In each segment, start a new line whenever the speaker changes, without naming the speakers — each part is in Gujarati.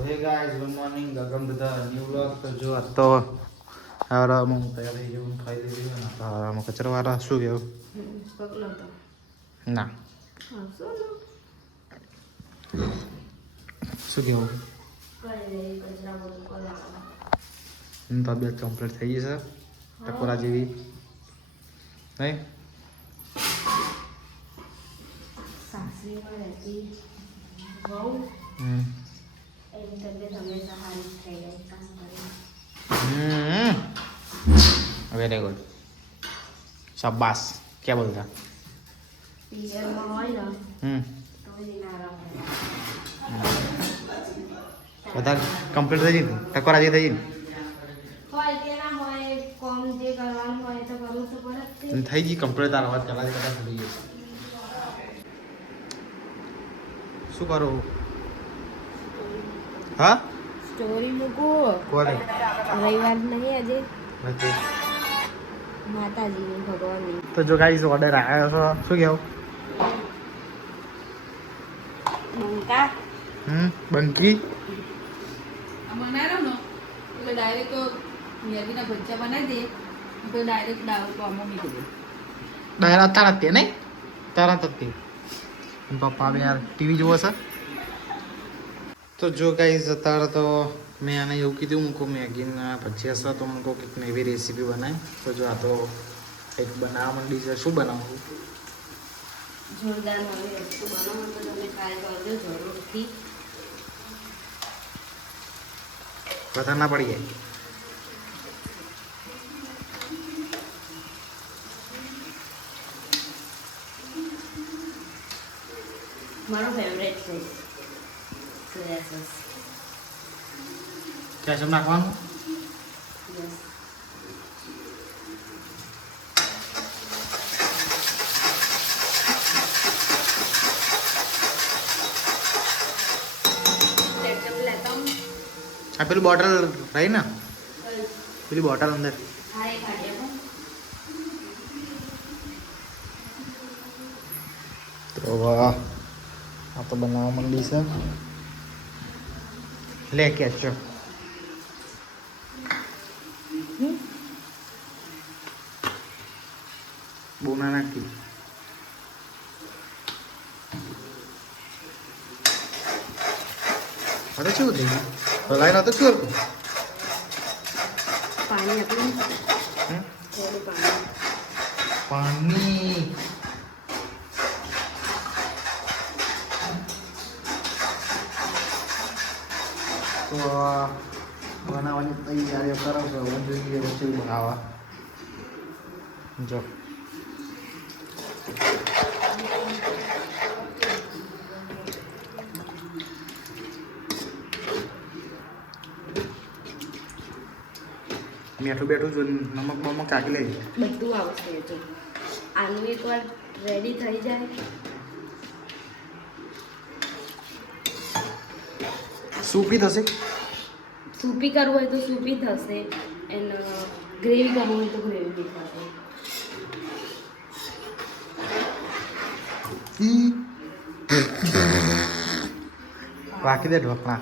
તો હે ગુડ મોર્નિંગ ગગમ ધ ન્યુ બ્લોગ તો જો આ તો હવારમાં હું તૈયાર થઈ ગયું ખાઈ લીધું ને. શું કહેવું? ના. શું કહેવું? તબિયત કમ્પ્લીટ થઈ ગઈ છે ટકોરા જેવી. નહીં?
સાસરીમાં રહેતી
હમ.
તબિયત હંમેશા સારી થઈ જાય કામ કરી.
વેરી ગુડ શાબાશ.
આરામ થાય
બધા કમ્પ્લીટ થઈ જઈને? ટકોર જેવી થઈ ગઈ ને
હોય કે ના હોય કોમ જે કરવાનું હોય તો કરવું તો પડે જ તે.
અને થઈ ગઈ કમ્પ્લીટ તારા વાત. કલાક કદાચ થઈ જશે શું કરું? હા?
સ્ટોરી મૂકો.
કોને?
રવિવાર નહીં આજે.
નથી.
માતાજીની ભગવાનની.
તો જો ગાઈસ ઓર્ડર આવ્યો છો. શું કહેવું
બંકા.
હમ બંકી?
બનાવ્યો ને એટલે ડાયરેક્ટ મેગીના ભજીયા બનાવી દે તો ડાયરેક્ટ ડાળ તો આમાં મૂકી દે
ડાયરા તારા તે નહીં? તારા તો પપ્પા યાર ટીવી જુઓ છે. તો જો ગાઈઝ અત્યારે તો મેં આને એવું કીધું મૂકો મેગીના ભજીયા છે તો મૂકો કંઈક નવી રેસીપી બનાવી તો જો આ તો કંઈક બનાવવા માંડી છે. શું
જોરદાર વસ્તુ બનાવો તો તમે ટ્રાય કરજો જરૂરથી.
વધારે ના પડી જાય.
મારો ફેવરેટ છે. સોયા સોસ
કેચઅપ નાખવાનું
યસ કેચઅપ લેતા હું
આ પેલું બોટલ રહી ને પેલી બોટલ અંદર
હા એ કાઢી આપો
તો વાહ આ તો બનાવવા માંડી છે લે કેચઅપ બહુ ના નાખી અરે શું થઈ ગયું હલાઈ નતો શું હતું
પાણી આપી
હમ? તો બનાવવાની તૈયારીઓ કરો છો હવે જોઈએ વચ્ચે બનાવવા. જો. મેઠું બેઠું જો નમક બમક ચાખી લેજે.
બધું આવશે જો. આલુ એકવાર રેડી થઈ જાય.
સૂપી થશે?
સૂપી કરવું હોય તો સૂપી થશે. એન્ડ ગ્રેવી કરવું હોય તો ગ્રેવી બી થશે.
રાખી દે ઢોકળા.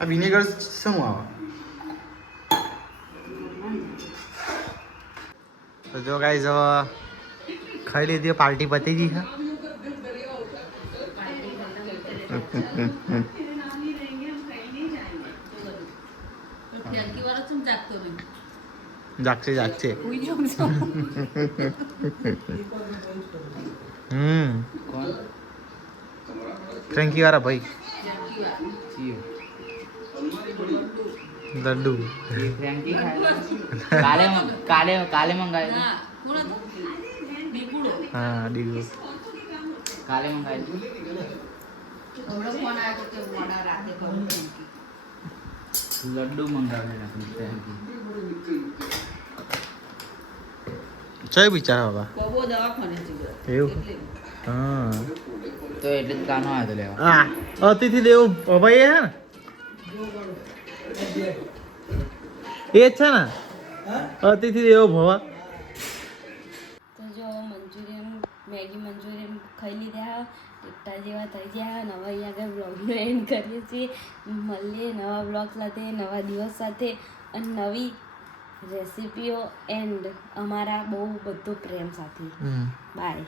આ વિનેગર શું આવે? તો જો ગાઈઝ હવે ખાઈ લીધી પાર્ટી પતી ગઈ
નહીં
જાગશે જાગશે હમ ફ્રેન્કી વાળા ભાઈ લડ્ડુ
કાલે કાલે કાલે મંગાવ્યું
હા ડીગો
કાલે લડ્ડુ મંગાવેલા
બિચારા બાબા? એવું? હા.
તો એટલે કાનો આવ્યો લેવા.
આ અતિથિ દેવ ભાઈ હે ને? એ જ છે ને? અતિથિ દેવો ભવા
તો જો મંચુરિયન મેગી મંચુરિયન ખાઈ લીધા ટીકટા જેવા થઈ ગયા નવા અહીંયા આગળ બ્લોગનો એન્ડ કરીએ છીએ. મળીએ નવા બ્લોગ સાથે નવા દિવસ સાથે અને નવી રેસિપીઓ એન્ડ અમારા બહુ બધો પ્રેમ સાથે. બાય